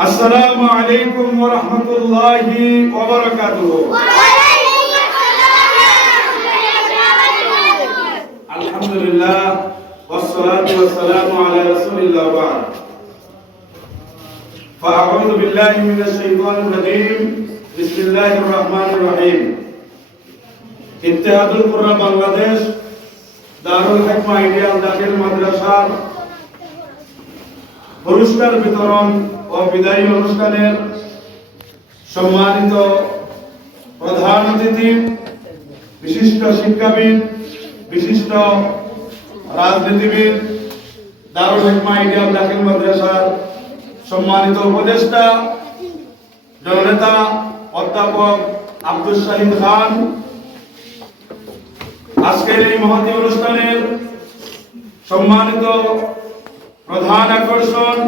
আসসালামু আলাইকুম ওয়া রাহমাতুল্লাহি ওয়া বারাকাতুহু। আলহামদুলিল্লাহ ওয়াসসালাতু ওয়াসসালামু আলা রাসূলিল্লাহ ওয়া বা'দ। ফাআউযু বিল্লাহি মিনাশ শাইতানির রাজীম। বিসমিল্লাহির রহমানির রহিম। ইত্তেহাদুল কুরআন বাংলাদেশ দারুল হিকমা আইডিয়াল দাখিল মাদ্রাসার পুরস্কার বিতরণ ও বিদায়ী অনুষ্ঠানের সম্মানিত প্রধান অতিথি, বিশিষ্ট শিক্ষাবিদ, বিশিষ্ট রাজনীতিবিদ, দারুল হিকমা আইডিয়াল দাখিল মাদ্রাসার সম্মানিত উপদেষ্টা জননেতা অধ্যাপক আব্দুল শাহিদ খান, আজকের এই মহতী অনুষ্ঠানের সম্মানিত প্রধান আকর্ষণ,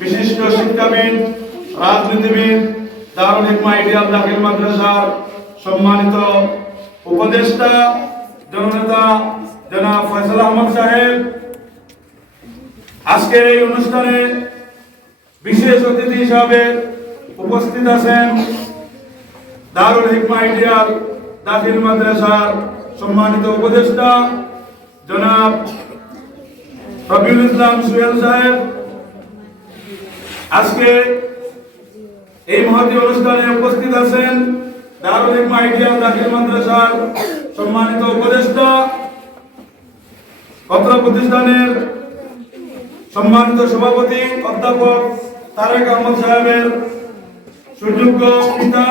বিশিষ্ট শিক্ষাবিদ, রাজনীতিবিদ, দারুল হিকমা আইডিয়াল দাখিল মাদ্রাসার সম্মানিত উপদেষ্টা জননেতা জনাব ফয়সাল আহমদ সাহেব, আজকের এই অনুষ্ঠানে বিশেষ অতিথি হিসাবে উপস্থিত আছেন দারুল হিকমা আইডিয়াল দাখিল মাদ্রাসার সম্মানিত উপদেষ্টা জনাব রবিউল ইসলাম সুহেল সাহেব। আজকে এই মহতী অনুষ্ঠানে উপস্থিত আছেন দারুল হিকমা আইডিয়াল দাখিল মাদ্রাসার সম্মানিত উপদেষ্টা, অত্র প্রতিষ্ঠানের সম্মানিত সভাপতি অধ্যাপক তারেক আহমদ সাহেবের সুযোগ্য পিতা,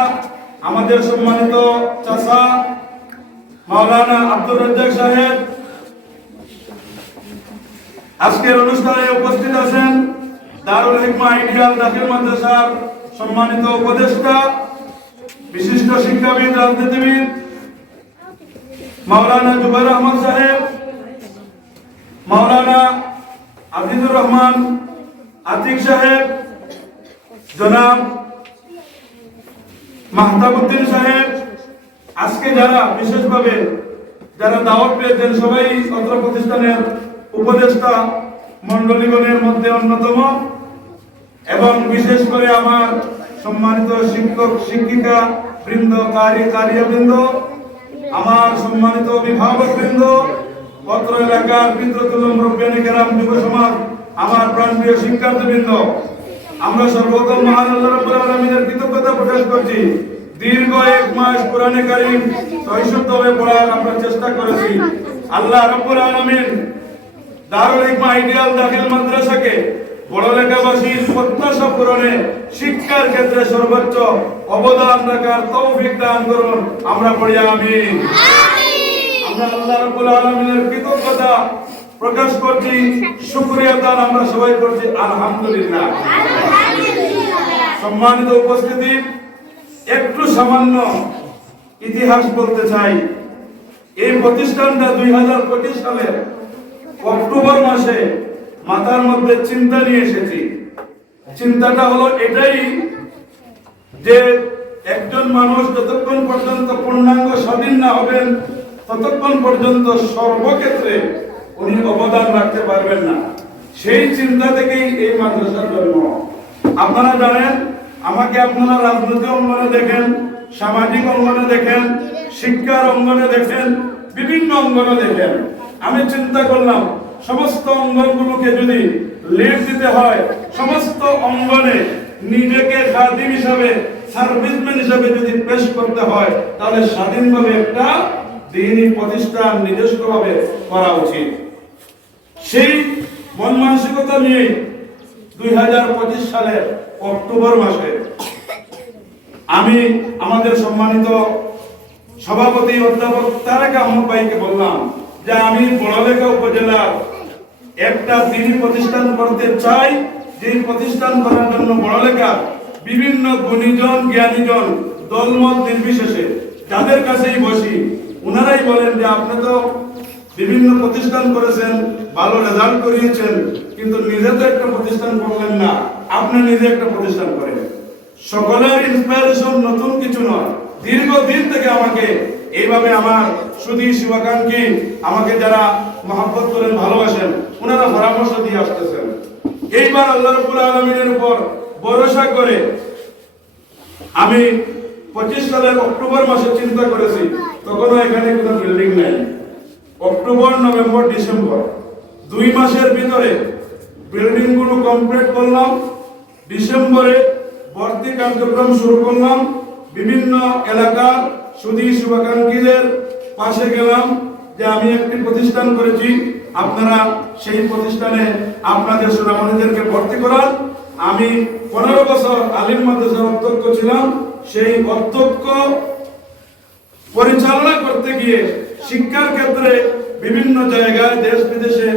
আমাদের সম্মানিত চাচা মাওলানা আব্দুর রাজ্জাক সাহেব। আজকের অনুষ্ঠানে উপস্থিত আছেন দারুল হিকমা আইডিয়াল দাখিল মাদ্রাসার সম্মানিত উপদেষ্টা, বিশিষ্ট শিক্ষাবিদ, রাজনীতিবিদ মাওলানা জুবাইর আহমদ সাহেব, মাওলানা আজিজুর রহমান আতিক সাহেব, জনাব মাহতাবউদ্দিন সাহেব। আজকে যারা বিশেষভাবে যারা দাওয়াত পেয়েছেন সবাই অত্র প্রতিষ্ঠানের উপদেষ্টা মণ্ডলীগণের মধ্যে অন্যতম, এবং বিশেষ করে আমার সম্মানিত শিক্ষক শিক্ষিকা বৃন্দ, কারিয়া বৃন্দ, আমার সম্মানিত অভিভাবক বৃন্দ, অত্র এলাকার পিতৃতুল্য মুরব্বিয়ানে কেরাম, যুব সমাজ, আমার প্রাণপ্রিয় শিক্ষার্থী বৃন্দ, আমরা সর্বপ্রথম মহান আল্লাহ রাব্বুল আলামিনের কৃতজ্ঞতা প্রকাশ করছি। দীর্ঘ 1 মাস কোরআনে কারীম সহিষ্ণুভাবে পড়ার আমরা চেষ্টা করেছি। আল্লাহ রাব্বুল আলামিন দারুল হিকমা আইডিয়াল দাখিল মাদ্রাসাকে বড়লেখাবাসীর প্রত্যাশা পূরণে শিক্ষার ক্ষেত্রে সর্বোচ্চ অবদান রাখার তৌফিক দান করুন। আমরা পড়ি আমিন। আমরা আল্লাহ রাব্বুল আলামিনের কৃতজ্ঞতা প্রকাশ করছি, শুকরিয়া দান আমরা সবাই করছি আলহামদুলিল্লাহ। সম্মানিত উপস্থিতি, একটু সামান্য ইতিহাস বলতে চাই। এই প্রতিষ্ঠানটা 2025 সালের অক্টোবর মাসে মাথার মধ্যে চিন্তা নিয়ে এসেছি। চিন্তাটা হলো এটাই যে একজন মানুষ যতক্ষণ পর্যন্ত পূর্ণাঙ্গ স্বাধীন না হবেন ততক্ষণ পর্যন্ত সর্বক্ষেত্রে উনি অবদান রাখতে পারবেন না। সেই চিন্তা থেকেই এই মাদ্রাসার জন্ম। আপনারা জানেন, আমাকে আপনারা রাজনৈতিক অঙ্গনে দেখেন, সামাজিক অঙ্গনে দেখেন, শিক্ষার অঙ্গনে দেখেন, বিভিন্ন অঙ্গনে দেখেন। আমি চিন্তা করলাম সমস্ত অঙ্গনগুলোকে যদি লিড দিতে হয়, সমস্ত অঙ্গনে নিজেকে খাদিম হিসাবে, সার্ভিসম্যান হিসাবে যদি পেশ করতে হয়, তাহলে স্বাধীনভাবে একটা দ্বীনি প্রতিষ্ঠান নিজস্বভাবে করা উচিত। সেই মন মানসিকতা নিয়ে 2025 সালের অক্টোবর মাসে আমি আমাদের সম্মানিত সভাপতি অধ্যাপক তারেক আহমদ ভাইকে বললাম যে আমি বড়লেখা উপজেলার একটা দ্বীনি প্রতিষ্ঠান করতে চাই, যে প্রতিষ্ঠান করার জন্য বড়লেখা বিভিন্ন গুণীজন, জ্ঞানীজন, দলমত নির্বিশেষে যাদের কাছেই বসি, ওনারাই বলেন যে আপনি তো বিভিন্ন প্রতিষ্ঠান করেছেন, ভালো রেজাল্ট করিয়েছেন, কিন্তু নিজে তো একটা প্রতিষ্ঠান করলেন না, আপনি নিজে একটা প্রতিষ্ঠান করেন। সকলের ইন্সপিরেশন নতুন কিছু নয়, দীর্ঘদিন থেকে আমাকে এইভাবে আমার সুধী শুভাকাঙ্ক্ষী, আমাকে যারা মহব্বত করেন, ভালোবাসেন, ওনারা পরামর্শ দিয়ে আসতেছেন। এইবার আল্লাহ রাব্বুল আলামিনের উপর ভরসা করে আমি 25 সালের অক্টোবর মাসে চিন্তা করেছি, তখনও এখানে কোনো বিল্ডিং নাই। অক্টোবর, নভেম্বর, ডিসেম্বর 2 মাসের ভিতরে বিল্ডিং গুলো কমপ্লিট করলাম। ডিসেম্বরে ভর্তি কার্যক্রম শুরু করলাম। বিভিন্ন এলাকার সুধী শুভাকাঙ্ক্ষীদের পাশে গেলাম যে আমি একটি প্রতিষ্ঠান করেছি, আপনারা সেই প্রতিষ্ঠানে আপনাদের সোনামণিদেরকে ভর্তি করান। আমি 15 বছর আলিম মাদ্রাসার অধ্যক্ষ ছিলাম। সেই অধ্যক্ষ পরিচালনা করতে গিয়ে শিক্ষার ক্ষেত্রে বিভিন্ন জায়গায় দেশ বিদেশে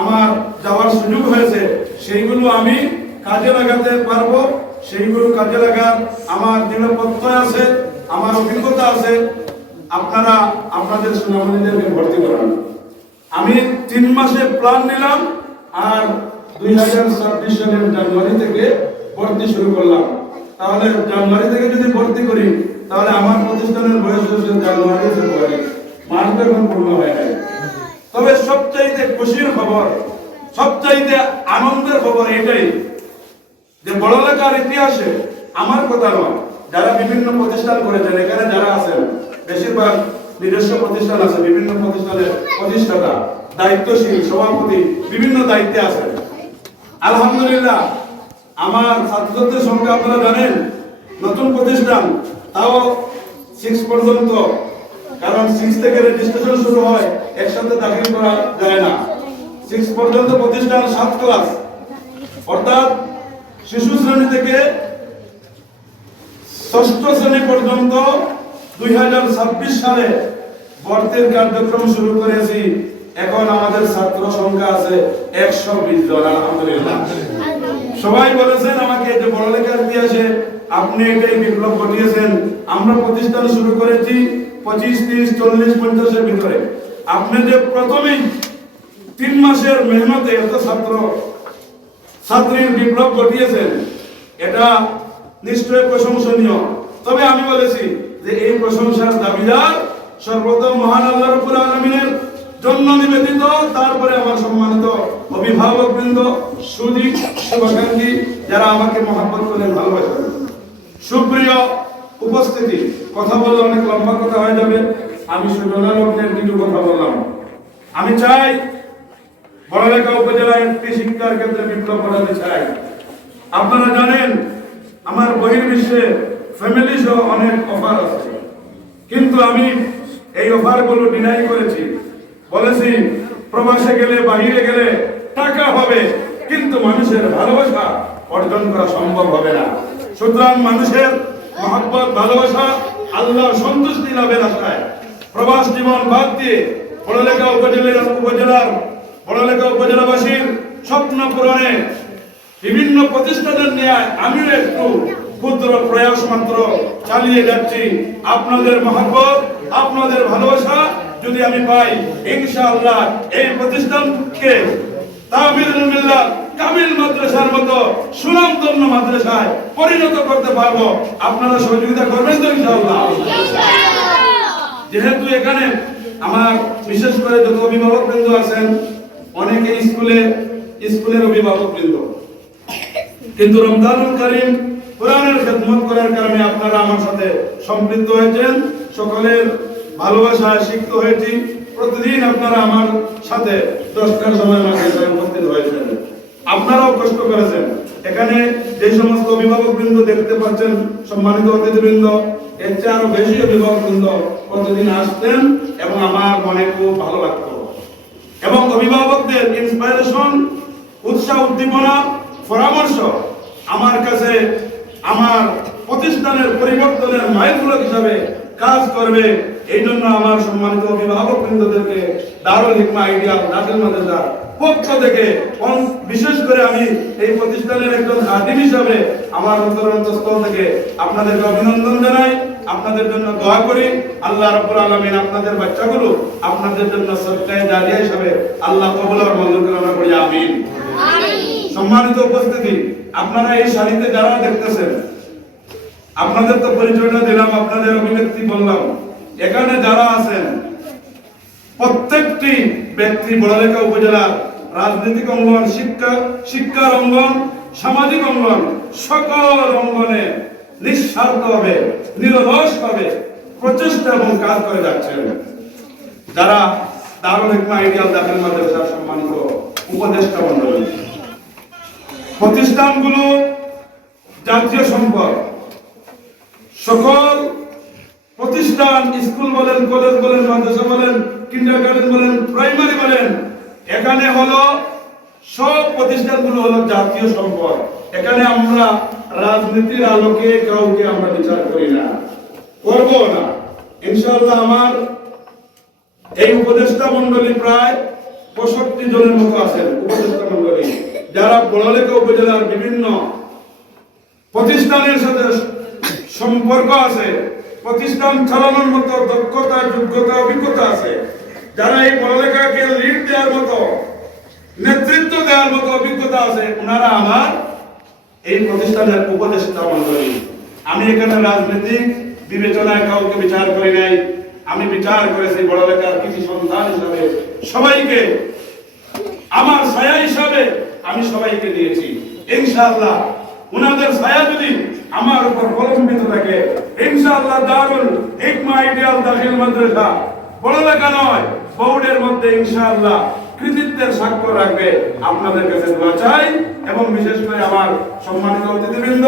আমার যাওয়ার সুযোগ হয়েছে। সেইগুলো আমি কাজে লাগাতে পারবো, সেইগুলো কাজে লাগার আমার দৃঢ় প্রত্যয় আছে, আমার অভিজ্ঞতা আছে। আপনারা আপনাদের সোনামণিদেরকে ভর্তি করান। আমি 3 মাসে প্ল্যান নিলাম আর 2026 সালের জানুয়ারি থেকে ভর্তি শুরু করলাম। তাহলে জানুয়ারি থেকে যদি ভর্তি করি তাহলে আমার প্রতিষ্ঠানের বয়স হচ্ছে জানুয়ারি, ফেব্রুয়ারি, মার্চ এখন পূর্ণ হয়ে যায়। তবে সবচাইতে খুশির খবর, সবচাইতে আনন্দের খবর এটাই যে বড়লেখার ইতিহাসে আমার কথা নয়, যারা বিভিন্ন প্রতিষ্ঠান করেছেন, এখানে যারা আছেন বেশিরভাগ নিজস্ব প্রতিষ্ঠান আছে, বিভিন্ন প্রতিষ্ঠানের প্রতিষ্ঠাতা, দায়িত্বশীল, সভাপতি, বিভিন্ন দায়িত্বে আছেন। আলহামদুলিল্লাহ আমার ছাত্রছাত্রীর সংখ্যা আপনারা জানেন, নতুন প্রতিষ্ঠান তাও 6 পর্যন্ত, কারণ 6 থেকে রেজিস্ট্রেশন শুরু হয়, একসাথে দাখিল করা যায় না। 6 পর্যন্ত প্রতিষ্ঠান 7 ক্লাস, অর্থাৎ শিশু শ্রেণী থেকে 6ষ্ঠ শ্রেণী পর্যন্ত 2026 সালে ভর্তির কার্যক্রম শুরু করেছি। এখন আমাদের ছাত্র সংখ্যা আছে 120 জন। আলহামদুলিল্লাহ সবাই বলেছেন আমাকে যে বড়লেখার ইতিহাসে আপনি এটাই বিপ্লব ঘটিয়েছেন। আমরা প্রতিষ্ঠান শুরু করেছি 25, 30, 40, 50 এর ভিতরে। আপনি যে প্রথমেই 3 মাসের মেহনতে এত ছাত্র ছাত্রীর বিপ্লব ঘটিয়েছেন, এটা নিশ্চয়ই প্রশংসনীয়। তবে আমি বলেছি যে এই প্রশংসার দাবিদার সর্বপ্রথম মহান আল্লাহ রাব্বুল আলামিনের জন্য নিবেদিত, তারপরে আমার সম্মানিত অভিভাবকবৃন্দ, সুধী শুভাকাঙ্ক্ষী যারা আমাকে মহব্বত করেন, ভালোবাসেন। সুপ্রিয় উপস্থিতি, কথা বললে অনেক লম্বা কথা হয়ে যাবে, আমি সুজনালগ্নের কিছু কথা বললাম। আমি চাই বড়লেখা উপজেলায় একটি শিক্ষার ক্ষেত্রে বিপ্লব ঘটাতে চাই। আপনারা জানেন আমার বহির্বিশ্বে ফ্যামিলি সহ অনেক অফার আছে, কিন্তু আমি এই অফারগুলো ডিনাই করেছি। বলেছি প্রবাসে গেলে, বাহিরে গেলে টাকা হবে, কিন্তু মানুষের ভালোবাসা অর্জন করা সম্ভব হবে না। সুতরাং মানুষের মহব্বত, ভালোবাসা, আল্লাহর সন্তুষ্টি লাভের আশায় প্রবাস জীবন বাদ দিয়ে বড়লেখা উপজেলাবাসীর স্বপ্ন পূরণে বিভিন্ন প্রতিষ্ঠানের নিয়ে আমিও একটু ক্ষুদ্র প্রয়াস মাত্র চালিয়ে যাচ্ছি। আপনাদের মহব্বত, আপনাদের ভালোবাসা যদি আমি পাই, ইনশাআল্লাহ এই প্রতিষ্ঠানকে তাহমিদুল মিল্লাহ কামিল মাদ্রাসার মতো সুনামধন্য মাদ্রাসায় পরিণত করতে পারবো। আপনারা সহযোগিতা করবেন তো ইনশাআল্লাহ? যেহেতু এখানে আমার বিশেষ করে যত অভিভাবকবৃন্দ আছেন, অনেকে স্কুলের অভিভাবকবৃন্দ, কিন্তু রমজানুল কারীম কোরআনের খেদমত করার কারণে আপনারা আমার সাথে সম্পৃক্ত হয়েছেন। সকলের ভালোবাসায় সিক্ত হয়েছি। প্রতিদিন আপনারা আমার সাথে 10টার সময় মাদ্রাসায় উপস্থিত হয়েছেন। আপনারাও কষ্ট করেছেন। এখানে যে সমস্ত অভিভাবকবৃন্দ দেখতে পাচ্ছেন, সম্মানিত অতিথিবৃন্দ, এর চেয়ে আরো বেশি অভিভাবকবৃন্দ প্রতিদিন আসতেন এবং আমার মনে খুব ভালো লাগতো। এবং অভিভাবকদের ইন্সপাইরেশন, উৎসাহ, উদ্দীপনা, পরামর্শ আমার কাছে আমার প্রতিষ্ঠানের পরিবর্তনের মাইলফলক হিসাবে কাজ করবে। এই জন্য আমার সম্মানিত অভিভাবকবৃন্দদেরকে দারুল হিকমা আইডিয়াল দাখিল মাদ্রাসার পক্ষ থেকে বিশেষ করে আমি এই প্রতিষ্ঠানের একজন খাদিম হিসাবে আমার অন্তরস্থল থেকে আপনাদেরকে অভিনন্দন জানাই। আপনাদের জন্য দোয়া করি। আল্লাহ রাব্বুল আলামিন আপনাদের বাচ্চাগুলো আপনাদের জন্য সদকায়ে জারিয়া হিসাবে আল্লাহ কবুল আর মঞ্জুর করি, আমিন। সম্মানিত উপস্থিতি, আপনারা এই সারিতে যারা দেখতেছেন, আপনাদের তো পরিচয়টা দিলাম, আপনাদের অভিব্যক্তি বললাম। এখানে যারা আছেন প্রত্যেকটি ব্যক্তি বড়লেখা উপজেলার রাজনৈতিক অঙ্গন, শিক্ষার অঙ্গন, সামাজিক অঙ্গন, সকল অঙ্গনে নিঃস্বার্থভাবে নিরলসভাবে প্রচেষ্টা এবং কাজ করে যাচ্ছেন। যারা দারুল হিকমা আইডিয়াল দাখিল মাদ্রাসার সম্মানিত উপদেষ্টা মণ্ডলী, প্রতিষ্ঠানগুলো জাতীয় সম্পদ। সকল প্রতিষ্ঠান, স্কুল বলেন, কলেজ বলেন, মাদ্রাসা বলেন, কিন্ডারগার্টেন বলেন, প্রাইমারি বলেন, এখানে হলো সব প্রতিষ্ঠানগুলো হলো জাতীয় সম্পদ। এখানে আমরা রাজনীতির আলোকে কাউকে আমরা বিচার করি না, করব না। ইনশাআল্লাহ আমার এই উপদেষ্টা মণ্ডলী প্রায় 65 জনের মতো আছেন উপদেষ্টা মণ্ডলী, যারা বড়লেখা উপজেলার বিভিন্ন প্রতিষ্ঠানের সাথে সম্পর্ক আছে, প্রতিষ্ঠান চালানোর মতো দক্ষতা, যোগ্যতা, অভিজ্ঞতা আছে, যারা এই পড়ালেখাকে লিড দেওয়ার মতো, নেতৃত্ব দেওয়ার মতো অভিজ্ঞতা আছে, ওনারা আমার এই প্রতিষ্ঠানের উপদেষ্টা মণ্ডলী। আমি এখানে রাজনৈতিক বিবেচনায় কাউকে বিচার করি নাই, আমি বিচার করেছি পড়ালেখার কৃতি সন্তান হিসাবে সবাইকে, আমার ছায়া হিসাবে আমি সবাইকে দিয়েছি। ইনশাআল্লাহ উনাদের ছায়া যদি আমার উপর অবলম্বিত থাকে, ইনশাআল্লাহ দারুল হিকমা আইডিয়াল দাখিল মাদ্রাসা পড়ালেখা নয়, বোর্ডের মধ্যে ইনশাআল্লাহ কৃতিত্বের সাক্ষ্য রাখবে। আপনাদের কাছে দোয়া চাই এবং বিশেষ করে আমার সম্মানিত অতিথিবৃন্দ,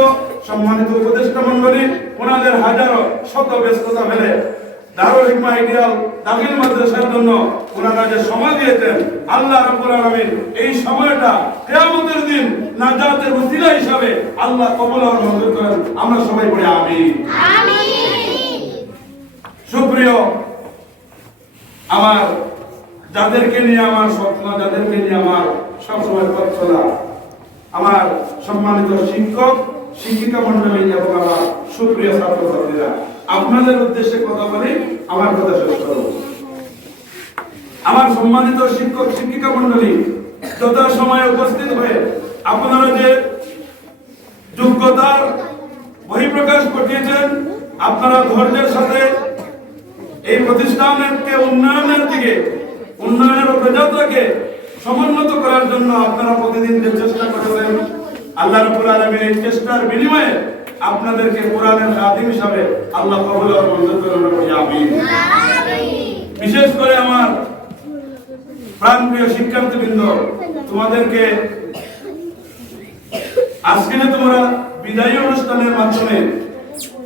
সম্মানিত উপদেষ্টা মণ্ডলী, ওনাদের হাজারো শত ব্যস্ততা ফেলে দারুল হিকমা আইডিয়াল দাখিল মাদ্রাসার জন্য ওনারা যে সময় দিয়েছেন, আল্লাহ রাব্বুল আলামিন এই সময়টা কিয়ামতের দিন নাজাতের ওসিলা হিসাবে আল্লাহ কবুল আর মঞ্জুর করেন। আমরা সবাই পড়ি আমিন। আমিন। সুপ্রিয় আমার, যাদেরকে নিয়ে আমার স্বপ্ন, যাদেরকে নিয়ে আমার সবসময় পথ চলা, আমার সম্মানিত শিক্ষক শিক্ষিকা মণ্ডলী এবং আমার সুপ্রিয় ছাত্রছাত্রীরা, আপনাদের উদ্দেশ্যে কথা বলি, আমার কথা শেষ করব। আমার সম্মানিত শিক্ষক শিক্ষিকা মণ্ডলী, যথা সময়ে উপস্থিত হয়ে আপনারা যে যোগ্যতার বহিঃপ্রকাশ ঘটিয়েছেন, আপনারা ধৈর্যের সাথে এই প্রতিষ্ঠানকে উন্নয়নের দিকে, উন্নয়নের অগ্রযাত্রাকে সমুন্নত করার জন্য আপনারা প্রতিদিন যে চেষ্টা করেছেন, আল্লাহ রাব্বুল আলামিন এই চেষ্টার বিনিময়ে আপনাদেরকে কোরআনের খাদিম হিসাবে আল্লাহ কবুল আর মঞ্জুর করুন। আমিন। বিশেষ করে আমার প্রাণপ্রিয় শিক্ষার্থীবৃন্দ, তোমাদেরকে আজকে তোমরা বিদায়ী অনুষ্ঠানের মাধ্যমে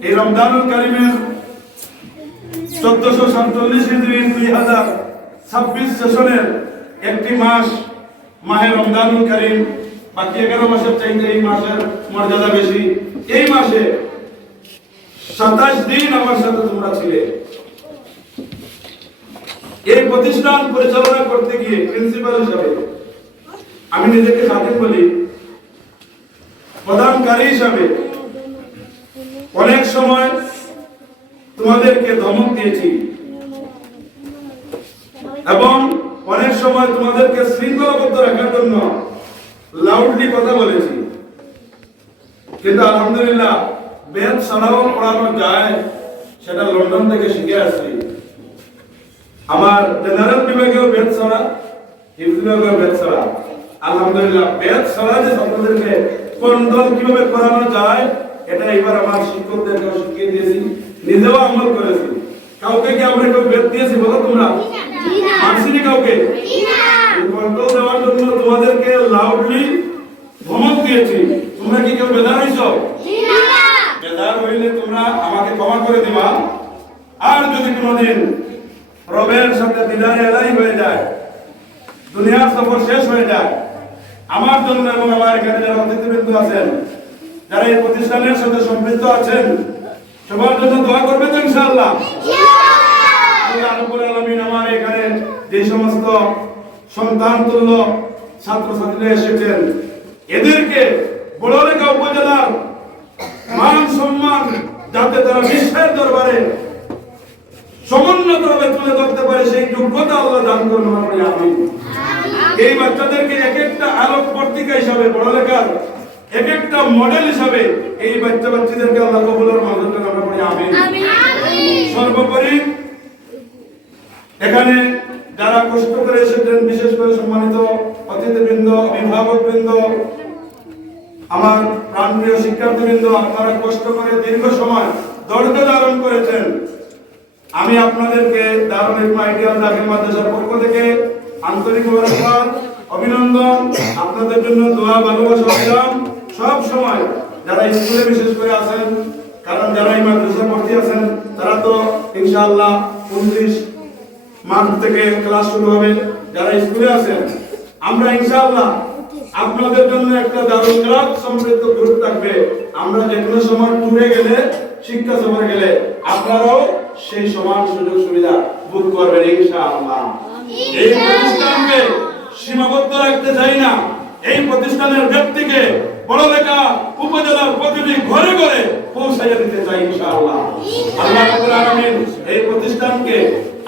এই রমজানুল কারীমের 1447 হিজরি 2026 সেশনের একটি মাস, মাহে রমজানুল কারীম, বাকি 11 মাসের চাইতে এই মাসের মর্যাদা বেশি। এই মাসে 27 দিন আমার সাথে তোমরা ছিলে। এই প্রতিষ্ঠান পরিচালনা করতে গিয়ে প্রিন্সিপাল হিসাবে আমি নিজেকে খাদিম বলি, প্রধান কারী হিসাবে অনেক সময় তোমাদেরকে ধমক দিয়েছি এবং অনেক সময় তোমাদেরকে শৃঙ্খলাবদ্ধ রাখার জন্য লাউডলি কথা বলেছি। কিন্তু আলহামদুলিল্লাহ বেদ ছাড়াও পড়ানো যায়, সেটা লন্ডন থেকে শিখে আসছি। আমার জেনারেল বিভাগেও বেদ ছাড়া, হিফজ বিভাগেও বেদ ছাড়া, আলহামদুলিল্লাহ বেদ ছাড়া যে ছাত্রদেরকে কন্ট্রোল কিভাবে করানো যায়, এটা এবার আমার শিক্ষকদেরকে শিখিয়ে দিয়েছি, নিজেও আমল করেছি। কাউকে কি আমরা কেউ বেদ দিয়েছি বলো তোমরা? মানসিনি কাউকে? কন্ট্রোল দেওয়ার জন্য তোমাদেরকে লাউডলি ধমক দিয়েছি। তোমরা কি কেউ বেদার হইছো? বেদার হইলে তোমরা আমাকে ক্ষমা করে দিবা। আর যদি কোনোদিন রবের সাথে দিদারে এলাই হয়ে যায়, দুনিয়ার সফর শেষ হয়ে যায়, আমার জন্য এবং আমার এখানে যারা অতিথিবৃন্দ আছেন, যারা এই প্রতিষ্ঠানের সাথে সম্পৃক্ত আছেন, সবার জন্য দোয়া করবেন তো ইনশাআল্লাহ। আল্লাহ রাব্বুল আলামিন আমার এখানে যে সমস্ত সন্তান তুল্য ছাত্রছাত্রীরা এসেছেন, এদেরকে বড়লেখা উপজেলার মান সম্মান যাতে তারা বিশ্বের দরবারে সমুন্নতভাবে তুলে ধরতে পারে, সেই যোগ্যতা আল্লাহ দান করুন। আমিন। এই বাচ্চাদেরকে এক একটা আলোক পত্রিকা হিসাবে, পড়ালেখার এক একটা মডেল হিসাবে এই বাচ্চা বাচ্চাদেরকে আল্লাহ কবুলের মঞ্জুর করুন। আমরা পড়ি আমিন। সর্বোপরি এখানে যারা কষ্ট করে এসেছেন, বিশেষ করে সম্মানিত অতিথিবৃন্দ, অভিভাবকবৃন্দ, আমার প্রাণপ্রিয় শিক্ষার্থীবৃন্দ, আপনারা কষ্ট করে দীর্ঘ সময় ধৈর্য ধারণ করেছেন। আমি আপনাদেরকে দারুল হিকমা আইডিয়াল দাখিল মাদ্রাসার পক্ষ থেকে আন্তরিক মোবারকবাদ, অভিনন্দন, আপনাদের জন্য দোয়া, ভালোবাসা দিলাম সব সময়। যারা স্কুলে বিশেষ করে আছেন, কারণ যারা এই মাদ্রাসায় ভর্তি আছেন তারা তো ইনশাআল্লাহ 29 মার্চ থেকে ক্লাস শুরু হবে। যারা স্কুলে আছেন, আমরা ইনশাআল্লাহ আপনাদের জন্য একটা দারুল ক্লাস সমৃদ্ধ গ্রুপ থাকবে। আমরা যে কোনো সময় ট্যুরে গেলে, শিক্ষা সফরে গেলে আপনারাও সেই সমান সুযোগ সুবিধা ভোগ করবেন ইনশাআল্লাহ। এই প্রতিষ্ঠানকে সীমাবদ্ধ রাখতে চাই না। এই প্রতিষ্ঠানের ব্যক্তিকে পড়ালেখা উপজেলার প্রতিটি ঘরে ঘরে পৌঁছাইয়া দিতে চাই ইনশাআল্লাহ। আল্লাহ রাব্বুল আলামিন এই প্রতিষ্ঠানকে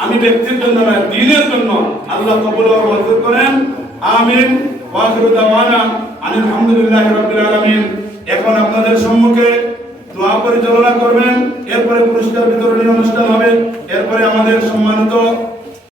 আমি ব্যক্তির জন্য না, দ্বীনের জন্য আল্লাহ কবুল ও মঞ্জুর করেন। আমিন। ওয়া আখিরু দাওয়ানা আলহামদুলিল্লাহি রাব্বিল আলামিন। এখন আপনাদের সম্মুখে দোয়া পরিচালনা করবেন, এরপরে পুরস্কার বিতরণী অনুষ্ঠান হবে, এরপরে আমাদের সম্মানিত